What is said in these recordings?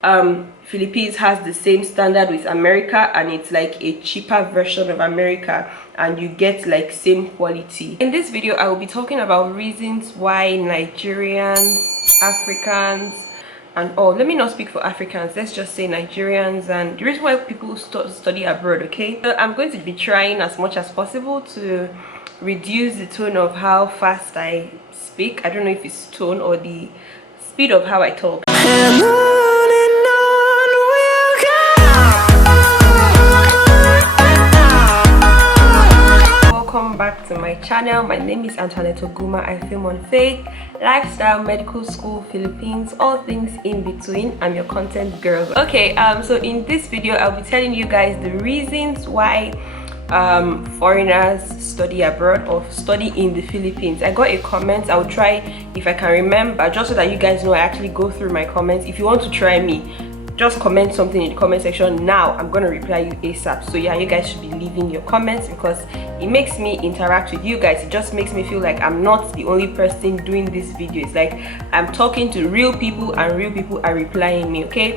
Philippines has the same standard with America, and it's like a cheaper version of America, and you get like same quality. In this video I will be talking about reasons why Nigerians, Africans, and let me not speak for Africans, let's just say Nigerians, and the reason why people study abroad. Okay, so I'm going to be trying as much as possible to reduce the tone of how fast I speak. I don't know if it's tone or the speed of how I talk. Welcome back to my channel. My name is Antoinette Oguma. I film on faith, lifestyle, medical school, Philippines, all things in between. I'm your content girl. Okay, so in this video I'll be telling you guys the reasons why foreigners study abroad or study in the Philippines. I got a comment. I'll try if I can remember, just so that you guys know I actually go through my comments. If you want to try me, just comment something in the comment section now. I'm gonna reply you ASAP. So yeah, you guys should be leaving your comments because it makes me interact with you guys. It just makes me feel like I'm not the only person doing this video. It's like I'm talking to real people and real people are replying me. Okay,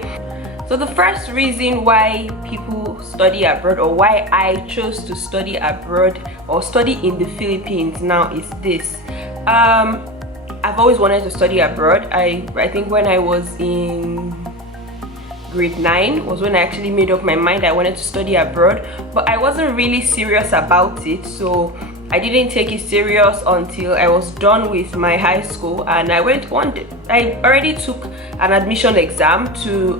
so the first reason why people study abroad, or why I chose to study abroad or study in the Philippines now, is this. I've always wanted to study abroad. I think when I was in grade 9 was when I actually made up my mind I wanted to study abroad, but I wasn't really serious about it, so I didn't take it serious until I was done with my high school, and I already took an admission exam to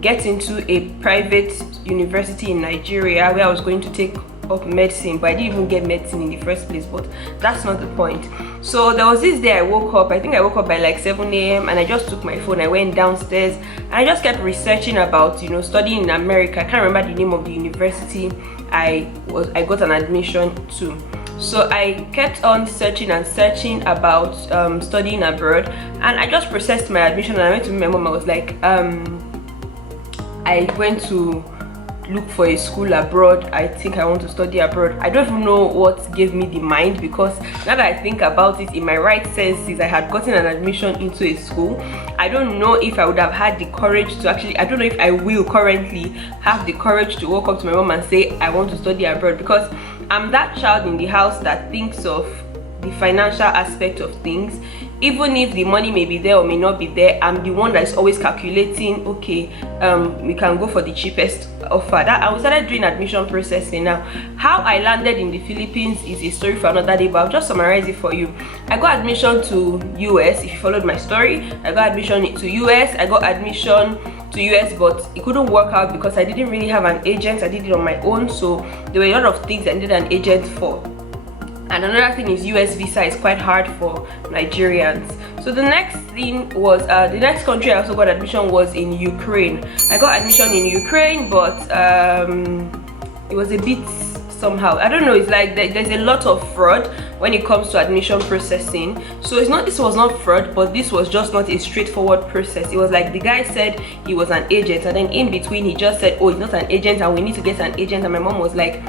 get into a private university in Nigeria where I was going to take up medicine, but I didn't even get medicine in the first place, but that's not the point. So there was this day I woke up, I think I woke up by like 7 a.m. and I just took my phone, I went downstairs and I just kept researching about, you know, studying in America. I can't remember the name of the university I got an admission to. So I kept on searching and searching about studying abroad, and I just processed my admission and I went to my mom. I was like, I went to look for a school abroad. I think I want to study abroad. I don't even know what gave me the mind, because now that I think about it, in my right senses I had gotten an admission into a school. I don't know if I would have had the courage to actually, I don't know if I will currently have the courage to walk up to my mom and say I want to study abroad, because I'm that child in the house that thinks of the financial aspect of things. Even if the money may be there or may not be there, I'm the one that's always calculating, okay, we can go for the cheapest offer. That I started doing admission processing. Now, how I landed in the Philippines is a story for another day, but I'll just summarize it for you. I got admission to US. If you followed my story, I got admission to US. I got admission to US, but it couldn't work out because I didn't really have an agent. I did it on my own, so there were a lot of things I needed an agent for. And another thing is US visa is quite hard for Nigerians. So the next thing was the next country I also got admission was in Ukraine. I got admission in Ukraine, but it was a bit somehow, I don't know, it's like there's a lot of fraud when it comes to admission processing. So this was not fraud, but this was just not a straightforward process. It was like the guy said he was an agent, and then in between he just said, oh, he's not an agent and we need to get an agent. And my mom was like,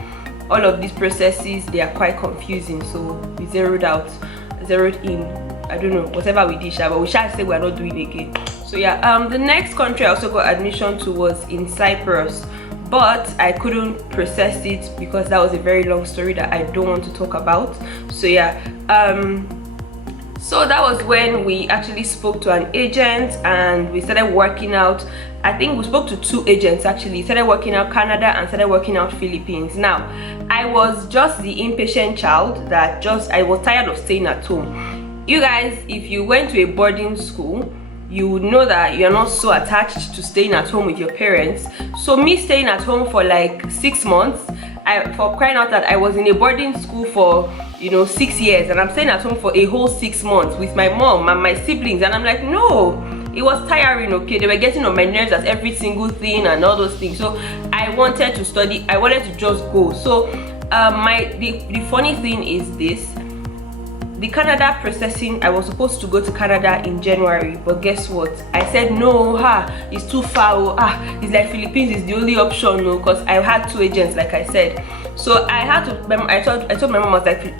all of these processes, they are quite confusing, so we zeroed in, I don't know, whatever we did, but we shall say we're not doing it again. So yeah, the next country I also got admission to was in Cyprus, but I couldn't process it because that was a very long story that I don't want to talk about. So yeah, so that was when we actually spoke to an agent and we started working out. I think we spoke to 2 agents actually. Started working out Canada and started working out Philippines. Now, I was just the impatient child that I was tired of staying at home. You guys, if you went to a boarding school, you would know that you're not so attached to staying at home with your parents. So me staying at home for like 6 months, for crying out that I was in a boarding school for, you know, 6 years, and I'm staying at home for a whole 6 months with my mom and my siblings, and I'm like, no, it was tiring. Okay, they were getting on my nerves at every single thing and all those things. So I wanted to study, I wanted to just go. So the funny thing is this: the Canada processing, I was supposed to go to Canada in January, but guess what? I said no, it's too far. It's like Philippines is the only option, no, because I had 2 agents, like I said. So I had to, I told my mom, I was like,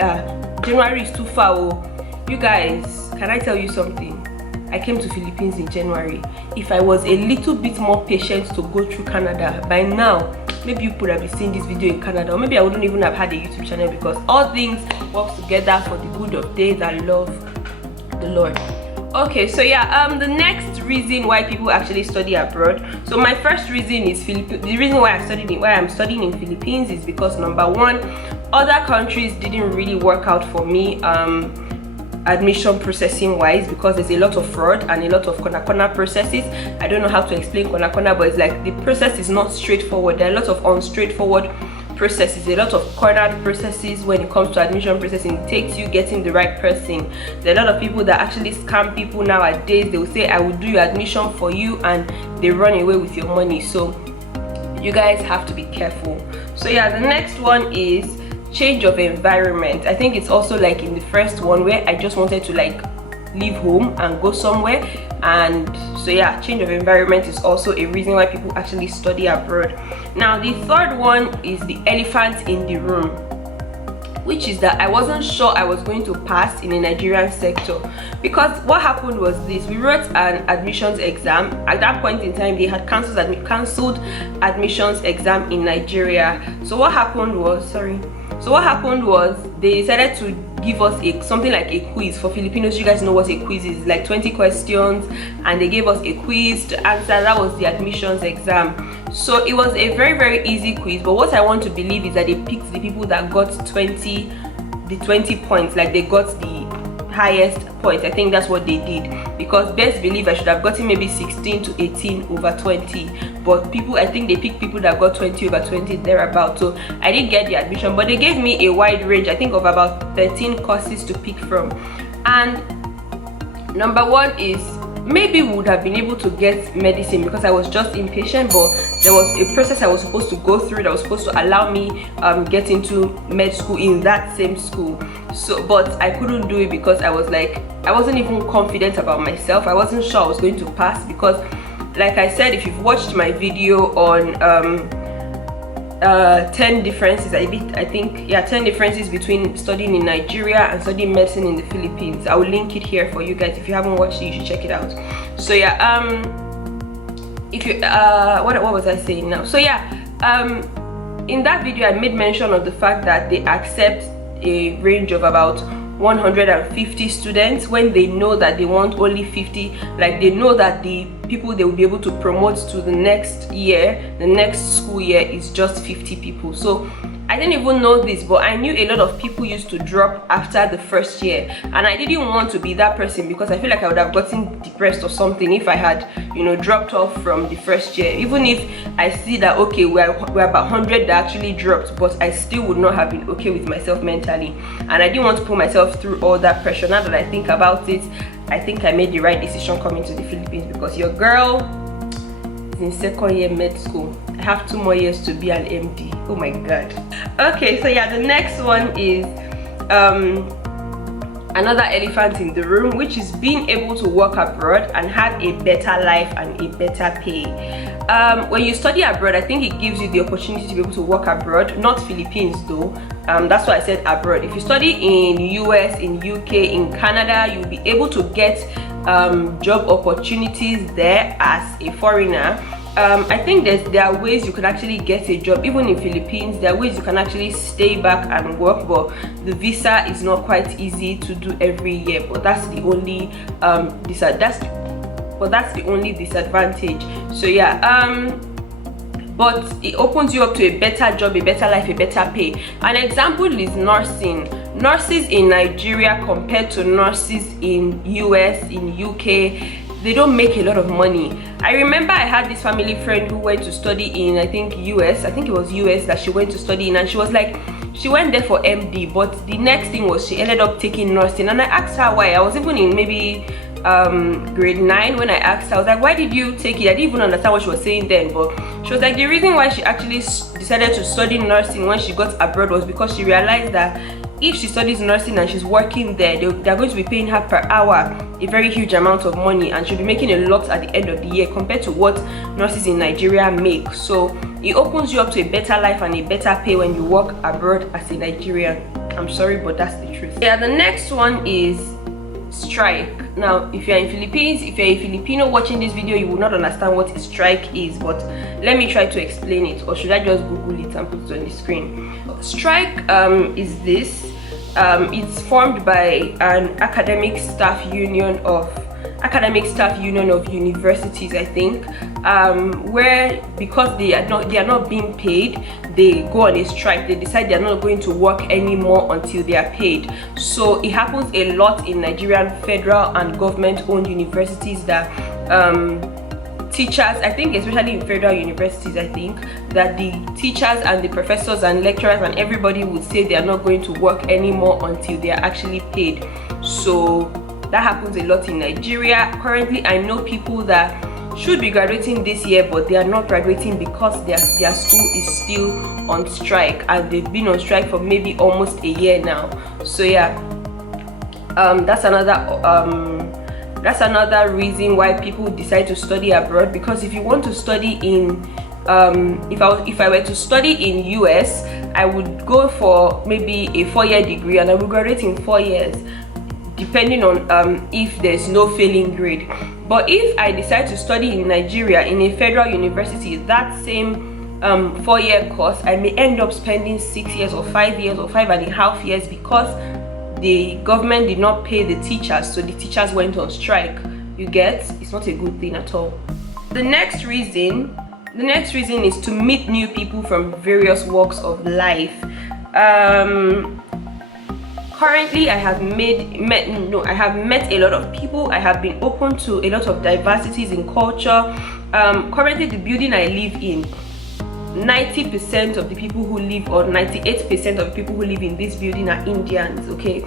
January is too far. You guys, can I tell you something? I came to Philippines in January. If I was a little bit more patient to go through Canada, by now maybe you could have been seeing this video in Canada, or maybe I wouldn't even have had a YouTube channel, because all things work together for the good of they that love the Lord. Okay, so yeah, the next reason why people actually study abroad. So my first reason is the reason why I'm studying in Philippines is because, number one, other countries didn't really work out for me admission processing wise, because there's a lot of fraud and a lot of corner processes. I don't know how to explain corner, but it's like the process is not straightforward. There are a lot of unstraightforward processes, a lot of cornered processes when it comes to admission processing. It takes you getting the right person. There are a lot of people that actually scam people nowadays. They will say, I will do your admission for you, and they run away with your money. So you guys have to be careful. So yeah, the next one is change of environment. I think it's also like in the first one, where I just wanted to like leave home and go somewhere. And so yeah, change of environment is also a reason why people actually study abroad. Now the third one is the elephant in the room, which is that I wasn't sure I was going to pass in a Nigerian sector. Because what happened was this: we wrote an admissions exam. At that point in time, they had cancelled admissions exam in Nigeria. So what happened was they decided to give us something like a quiz. For Filipinos, you guys know what a quiz is, like 20 questions, and they gave us a quiz to answer. That was the admissions exam. So it was a very easy quiz, but what I want to believe is that they picked the people that got 20 points, like they got the highest points. I think that's what they did, because best believe I should have gotten maybe 16 to 18 over 20, but I think they picked people that got 20 over 20 thereabout. So I didn't get the admission, but they gave me a wide range, I think of about 13 courses to pick from. And number one is, maybe we would have been able to get medicine, because I was just impatient, but there was a process I was supposed to go through that was supposed to allow me get into med school in that same school. So but I couldn't do it because I wasn't even confident about myself. I wasn't sure I was going to pass, because like I said, if you've watched my video on 10 differences, I think 10 differences between studying in Nigeria and studying medicine in the Philippines, I will link it here for you guys. If you haven't watched it, you should check it out. So yeah, if you what was I saying now? So yeah, in that video I made mention of the fact that they accept a range of about 150 students when they know that they want only 50. Like, they know that the people they will be able to promote to the next year, the next school year, is just 50 people. So I didn't even know this, but I knew a lot of people used to drop after the first year, and I didn't want to be that person, because I feel like I would have gotten depressed or something if I had, dropped off from the first year. Even if I see that, okay, we're about 100 that actually dropped, but I still would not have been okay with myself mentally, and I didn't want to put myself through all that pressure. Now that I think about it, I think I made the right decision coming to the Philippines, because your girl is in second year med school. I have 2 more years to be an MD. Oh my god. Okay, so yeah, the next one is another elephant in the room, which is being able to work abroad and have a better life and a better pay. When you study abroad, I think it gives you the opportunity to be able to work abroad, not Philippines though. That's why I said abroad. If you study in US, in UK, in Canada, you'll be able to get job opportunities there as a foreigner. I think there are ways you can actually get a job even in Philippines. There are ways you can actually stay back and work, but the visa is not quite easy to do every year. But that's the only disadvantage. So yeah, but it opens you up to a better job, a better life, a better pay. An example is nursing. Nurses in Nigeria compared to nurses in US, in UK, they don't make a lot of money. I remember I had this family friend who went to study in, I think it was US that she went to study in, and she was like, she went there for MD, but the next thing was she ended up taking nursing. And I asked her why. I was even in maybe grade 9 when I asked her. I was like, why did you take it? I didn't even understand what she was saying then, but she was like, the reason why she actually decided to study nursing when she got abroad was because she realized that if she studies nursing and she's working there, they're going to be paying her per hour a very huge amount of money, and she'll be making a lot at the end of the year compared to what nurses in Nigeria make. So it opens you up to a better life and a better pay when you work abroad as a Nigerian. I'm sorry, but that's the truth. Yeah, the next one is strike. Now if you're in Philippines, if you're a Filipino watching this video, you will not understand what a strike is, but let me try to explain it, or should I just Google it and put it on the screen? Strike is this. It's formed by an academic staff union of universities, I think, where because they are not being paid, they go on a strike. They decide they're not going to work anymore until they are paid. So it happens a lot in Nigerian federal and government-owned universities that teachers, I think especially in federal universities, I think that the teachers and the professors and lecturers and everybody would say they are not going to work anymore until they are actually paid. So that happens a lot in Nigeria. Currently, I know people that should be graduating this year, but they are not graduating because their school is still on strike, and they've been on strike for maybe almost a year now. So yeah, that's another reason why people decide to study abroad. Because if you want to study in if I were to study in US, I would go for maybe a 4-year degree and I would graduate in 4 years, depending on if there's no failing grade. But if I decide to study in Nigeria in a federal university, that same 4-year course, I may end up spending 6 years or 5 years or 5.5 years, because the government did not pay the teachers, so the teachers went on strike. You get? It's not a good thing at all. The next reason is to meet new people from various walks of life. Currently, I have met a lot of people. I have been open to a lot of diversities in culture. Currently, the building I live in, 90% of the people who live, or 98% of the people who live in this building are Indians, okay?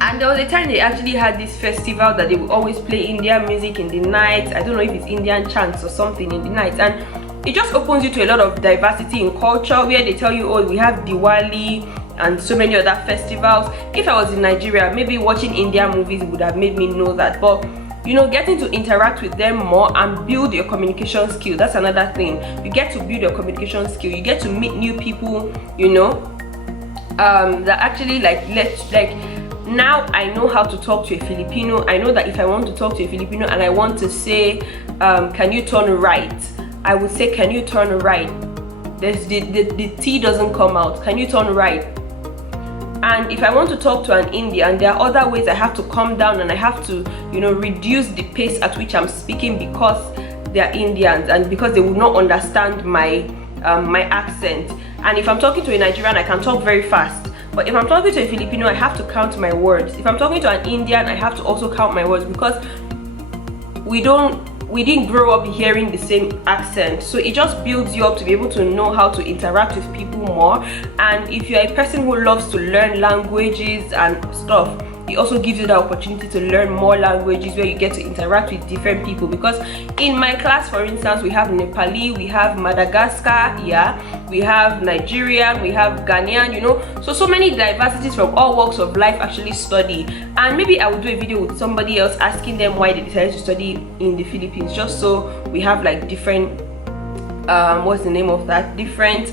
And there was a time they actually had this festival that they would always play Indian music in the night. I don't know if it's Indian chants or something in the night, and it just opens you to a lot of diversity in culture, where they tell you, oh, we have Diwali and so many other festivals. If I was in Nigeria, maybe watching Indian movies would have made me know that, but you know, getting to interact with them more and build your communication skill, that's another thing. You get to build your communication skill, you get to meet new people, you know, that actually now I know how to talk to a Filipino. I know that if I want to talk to a Filipino and I want to say, can you turn right, I would say, can you turn right? The T doesn't come out. Can you turn right? And if I want to talk to an Indian, there are other ways I have to calm down and I have to, you know, reduce the pace at which I'm speaking, because they are Indians and because they will not understand my my accent. And if I'm talking to a Nigerian, I can talk very fast. But if I'm talking to a Filipino, I have to count my words. If I'm talking to an Indian, I have to also count my words, because we didn't grow up hearing the same accent. So it just builds you up to be able to know how to interact with people more. And if you're a person who loves to learn languages and stuff, it also gives you the opportunity to learn more languages, where you get to interact with different people. Because in my class, for instance, we have Nepali, we have Madagascar, yeah, we have Nigerian, we have Ghanaian, you know, so many diversities from all walks of life actually study. And maybe I will do a video with somebody else asking them why they decided to study in the Philippines, just so we have like different what's the name of that, different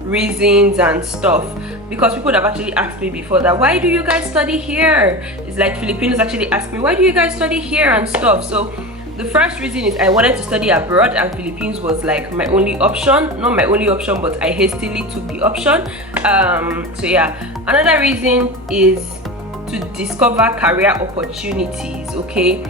reasons and stuff. Because people have actually asked me before that, why do you guys study here? It's like Filipinos actually ask me, why do you guys study here and stuff. So the first reason is I wanted to study abroad, and Philippines was like my only option. Not my only option, but I hastily took the option. So yeah, another reason is to discover career opportunities, okay?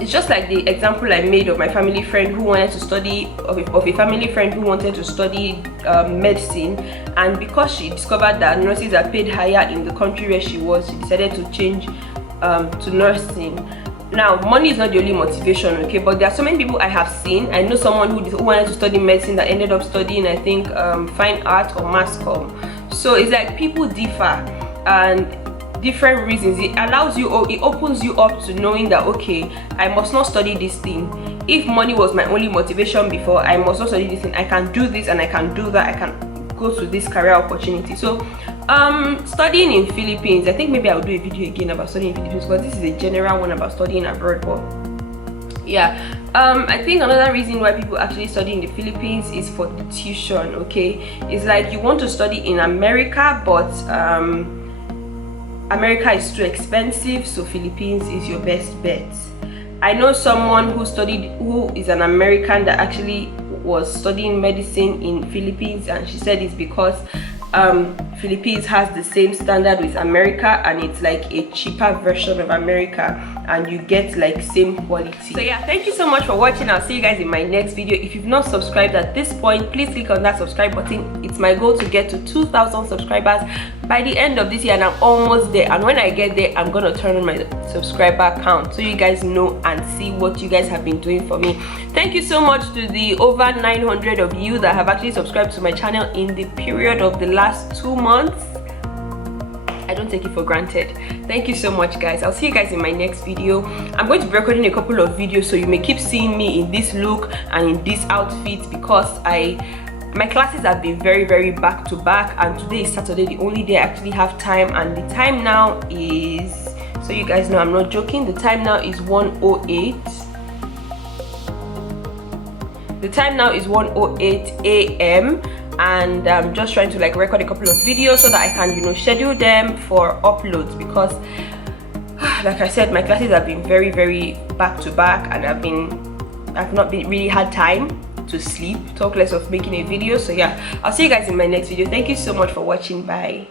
It's just like the example I made of my family friend who wanted to study, of a family friend who wanted to study medicine, and because she discovered that nurses are paid higher in the country where she was, she decided to change to nursing. Now, money is not the only motivation, okay, but there are so many people I have seen. I know someone who wanted to study medicine that ended up studying, I think, fine art or mass comm. So it's like people differ, and different reasons. It allows you, or it opens you up to knowing that, okay, I must not study this thing. If money was my only motivation before, I must not study this thing. I can do this and I can do that. I can go to this career opportunity. So studying in Philippines, I think maybe I'll do a video again about studying in Philippines, because this is a general one about studying abroad. But yeah, I think another reason why people actually study in the Philippines is for the tuition, okay? It's like you want to study in America, but America is too expensive, so Philippines is your best bet. I know someone who is an American that actually was studying medicine in Philippines, and she said it's because Philippines has the same standard with America, and it's like a cheaper version of America, and you get like same quality. So yeah, thank you so much for watching. I'll see you guys in my next video. If you've not subscribed at this point, please click on that subscribe button. It's my goal to get to 2,000 subscribers by the end of this year, and I'm almost there. And when I get there, I'm gonna turn on my subscriber count so you guys know and see what you guys have been doing for me. Thank you so much to the over 900 of you that have actually subscribed to my channel in the period of the last 2 months. I don't take it for granted. Thank you so much, guys. I'll see you guys in my next video. I'm going to be recording a couple of videos, so you may keep seeing me in this look and in this outfit, because my classes have been very back to back, and today is Saturday, the only day I actually have time, and the time now is, so you guys know I'm not joking, the time now is 1:08. The time now is 1:08 a.m. and I'm just trying to like record a couple of videos so that I can, you know, schedule them for uploads, because like I said, my classes have been very back to back, and I've not really had time to sleep, talk less of making a video. So yeah, I'll see you guys in my next video. Thank you so much for watching. Bye.